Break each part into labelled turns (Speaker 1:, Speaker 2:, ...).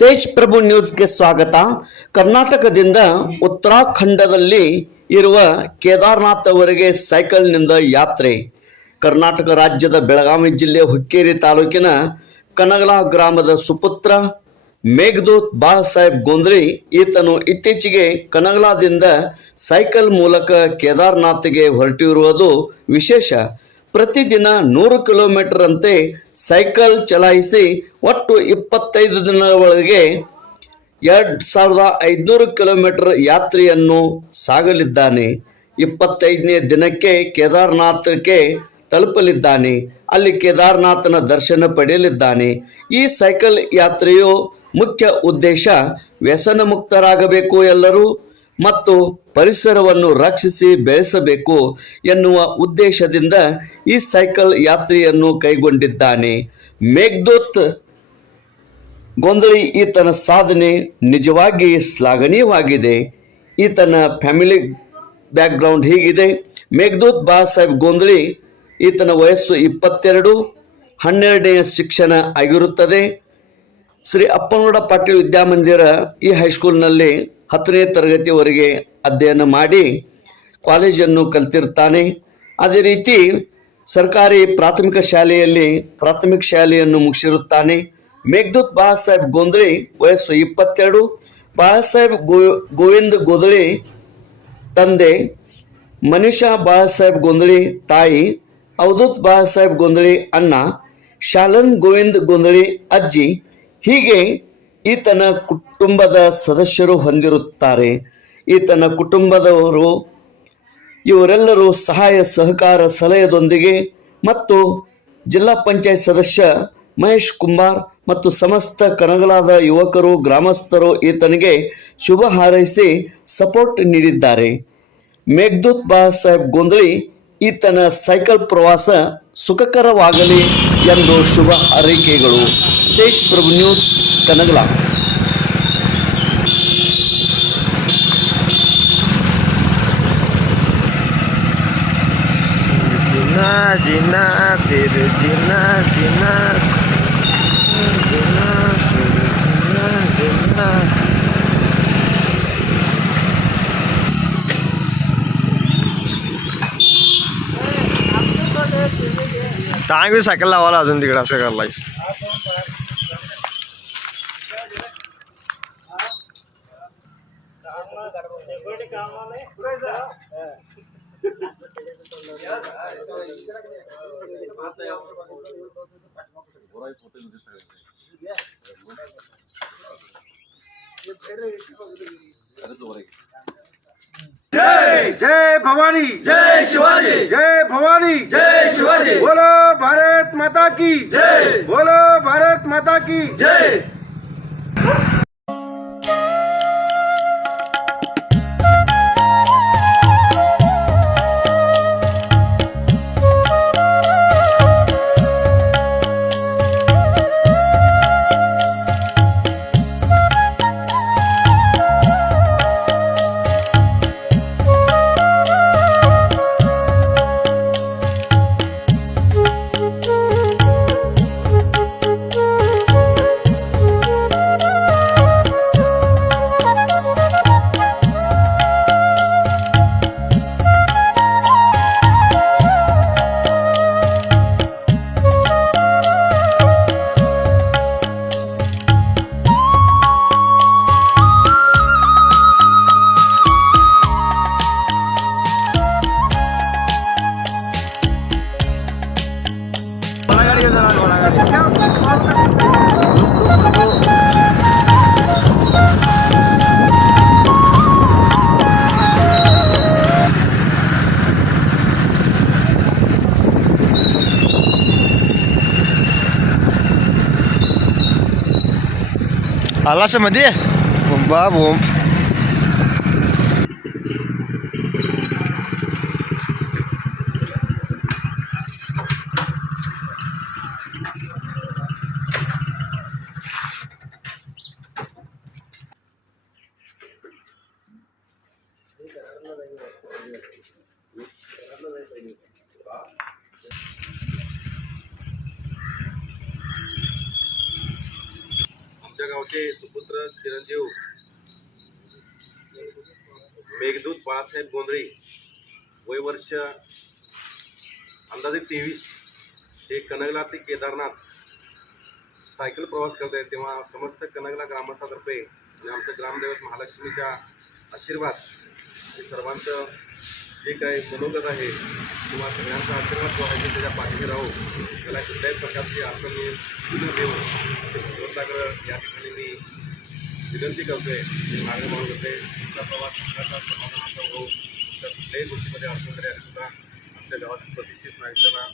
Speaker 1: ತೇಜ್ ಪ್ರಭು ನ್ಯೂಸ್ಗೆ ಸ್ವಾಗತ. ಕರ್ನಾಟಕದಿಂದ ಉತ್ತರಾಖಂಡದಲ್ಲಿ ಇರುವ ಕೇದಾರನಾಥವರೆಗೆ ಸೈಕಲ್ನಿಂದ ಯಾತ್ರೆ. ಕರ್ನಾಟಕ ರಾಜ್ಯದ ಬೆಳಗಾವಿ ಜಿಲ್ಲೆ ಹುಕ್ಕೇರಿ ತಾಲೂಕಿನ ಕನಗಲಾ ಗ್ರಾಮದ ಸುಪುತ್ರ ಮೇಘದೂತ್ ಬಾಸಾಹೇಬ್ ಗೋಂದ್ರಿ ಈತನು ಇತ್ತೀಚೆಗೆ ಕನಗಲಾದಿಂದ ಸೈಕಲ್ ಮೂಲಕ ಕೇದಾರನಾಥ್ಗೆ ಹೊರಟಿರುವುದು ವಿಶೇಷ. ಪ್ರತಿದಿನ ನೂರು ಕಿಲೋಮೀಟರ್ ಅಂತೆ ಸೈಕಲ್ ಚಲಾಯಿಸಿ ಒಟ್ಟು ಇಪ್ಪತ್ತೈದು ದಿನದೊಳಗೆ ಎರಡು ಸಾವಿರದ ಐದುನೂರು ಕಿಲೋಮೀಟರ್ ಯಾತ್ರೆಯನ್ನು ಸಾಗಲಿದ್ದಾನೆ. ಇಪ್ಪತ್ತೈದನೇ ದಿನಕ್ಕೆ ಕೇದಾರನಾಥಕ್ಕೆ ತಲುಪಲಿದ್ದಾನೆ. ಅಲ್ಲಿ ಕೇದಾರನಾಥನ ದರ್ಶನ ಪಡೆಯಲಿದ್ದಾನೆ. ಈ ಸೈಕಲ್ ಯಾತ್ರೆಯು ಮುಖ್ಯ ಉದ್ದೇಶ ವ್ಯಸನ ಮುಕ್ತರಾಗಬೇಕು ಎಲ್ಲರೂ. ಮತ್ತು ಪರಿಸರವನ್ನು ರಕ್ಷಿಸಿ ಬೆಳೆಸಬೇಕು ಎನ್ನುವ ಉದ್ದೇಶದಿಂದ ಈ ಸೈಕಲ್ ಯಾತ್ರೆಯನ್ನು ಕೈಗೊಂಡಿದ್ದಾನೆ. ಮೇಘ್ದೂತ್ ಗೊಂದಳಿ ಈತನ ಸಾಧನೆ ನಿಜವಾಗಿ ಶ್ಲಾಘನೀಯವಾಗಿದೆ. ಈತನ ಫ್ಯಾಮಿಲಿ ಬ್ಯಾಕ್ಗ್ರೌಂಡ್ ಹೀಗಿದೆ. ಮೇಘ್ದೂತ್ ಬಾಸಾಹೇಬ್ ಗೊಂದಳಿ ಈತನ ವಯಸ್ಸು ಇಪ್ಪತ್ತೆರಡು, ಹನ್ನೆರಡನೆಯ ಶಿಕ್ಷಣ ಆಗಿರುತ್ತದೆ. ಶ್ರೀ ಅಪ್ಪನಗೌಡ ಪಾಟೀಲ್ ವಿದ್ಯಾಮಂದಿರ ಈ ಹೈಸ್ಕೂಲ್ನಲ್ಲಿ ಹತ್ತನೇ ತರಗತಿವರೆಗೆ ಅಧ್ಯಯನ ಮಾಡಿ ಕಾಲೇಜನ್ನು ಕಲಿತಿರ್ತಾನೆ. ಅದೇ ರೀತಿ ಸರ್ಕಾರಿ ಪ್ರಾಥಮಿಕ ಶಾಲೆಯಲ್ಲಿ ಪ್ರಾಥಮಿಕ ಶಾಲೆಯನ್ನು ಮುಗಿಸಿರುತ್ತಾನೆ. ಮೇಘದೂತ್ ಬಾಳಾಸಾಹೇಬ್ ಗೋಂದ್ರಿ ವಯಸ್ಸು ಇಪ್ಪತ್ತೆರಡು. ಬಾಳಾಸಾಹೇಬ್ ಗೋ, ಗೋವಿಂದ ಗೋಂದಳಿ ತಂದೆ ಮನೀಷಾ ಬಾಳಾಸಾಹೇಬ್ ಗೊಂದಳಿ ತಾಯಿ ಅವಧೂತ್ ಬಾಳಾಸಾಹೇಬ್ ಗೊಂದಳಿ ಅಣ್ಣ, ಶಾಲನ್ ಗೋವಿಂದ್ ಗೊಂದಳಿ ಅಜ್ಜಿ. ಹೀಗೆ ಈತನ ಕುಟುಂಬದ ಸದಸ್ಯರು ಹೊಂದಿರುತ್ತಾರೆ. ಈತನ ಕುಟುಂಬದವರು ಇವರೆಲ್ಲರೂ ಸಹಾಯ, ಸಹಕಾರ ಸಲಹೆದೊಂದಿಗೆ ಮತ್ತು ಜಿಲ್ಲಾ ಪಂಚಾಯತ್ ಸದಸ್ಯ ಮಹೇಶ್ ಕುಮಾರ್ ಮತ್ತು ಸಮಸ್ತ ಕನಗಲಾದ ಯುವಕರು, ಗ್ರಾಮಸ್ಥರು ಈತನಿಗೆ ಶುಭ ಹಾರೈಸಿ ಸಪೋರ್ಟ್ ನೀಡಿದ್ದಾರೆ. ಮೇಘದೂತ್ ಬಾಸಾಹೇಬ್ ಗೊಂದಳಿ ಈತನ ಸೈಕಲ್ ಪ್ರವಾಸ ಸುಖಕರವಾಗಲಿ ಎಂದು ಶುಭ ಹಾರೈಕೆಗಳು. ತೇಜ್ ಪ್ರಭು ನ್ಯೂಸ್. कनगला.
Speaker 2: जिना फिर जिना जिना. जिना फिर जिना जिना. टांग सायकल लावायला अजून तिकडे असं करायला
Speaker 3: जय जय भवानी।
Speaker 4: जय शिवाजी।
Speaker 3: जय भवानी।
Speaker 4: जय शिवाजी।
Speaker 3: बोलो भारत माता की।
Speaker 4: जय।
Speaker 3: बोलो भारत माता की।
Speaker 4: जय।
Speaker 2: Alas sama dia. Bomba, bomba.
Speaker 5: आमच्या गावचे सुपुत्र चिरंजीव मेघदूत बाळासाहेब गोंधळे वय वर्ष अंदाजे तेवीस. हे कनगला ते केदारनाथ सायकल प्रवास करत आहेत तेव्हा समस्त कनगला ग्रामस्थातर्फे आणि आमचं ग्रामदैवत महालक्ष्मीच्या आशीर्वाद सर्वांचं जे काही मनोगत आहे किंवा सगळ्यांचा आशीर्वाद जो आहे ते त्याच्या पाठीशी राहू त्याला कुठल्याही प्रकारची अडचण येऊ देऊ ते भगवंताकडं या ठिकाणी मी विनंती करतोय. मी मागणी मागून करते तुमचा प्रवास सुखाचा समाधानाचा हो तर कुठल्याही गोष्टीमध्ये अडचण तरी आली सुद्धा आमच्या गावात प्रतिष्ठित नागरिकांना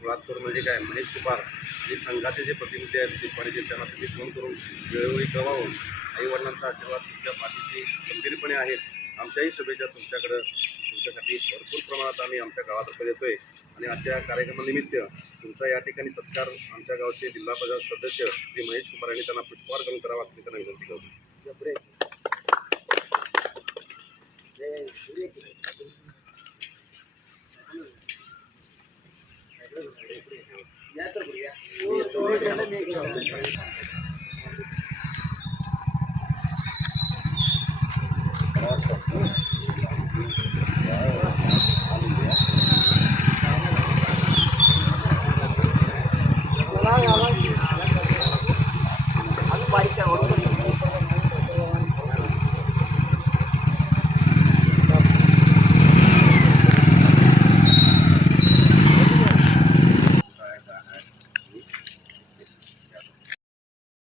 Speaker 5: मुळात करून म्हणजे काय महेश कुमार जे संघाचे जे प्रतिनिधी आहेत ते पाणी त्यांना तुम्ही फोन करून वेळोवेळी कमावून आईवडिलांचा आशीर्वाद तुमच्या पाठीशी गंभीरपणे आहेत. आमच्याही शुभेच्छा तुमच्याकडं. तुमच्यासाठी भरपूर प्रमाणात आम्ही आमच्या गावातर्फे येतो आहे आणि आजच्या कार्यक्रमानिमित्त तुमचा या ठिकाणी सत्कार आमच्या गावचे जिल्हा परिषद सदस्य श्री महेश कुमार यांनी त्यांना पुष्पहार करून करावा अशी त्यांना विनंती करतो.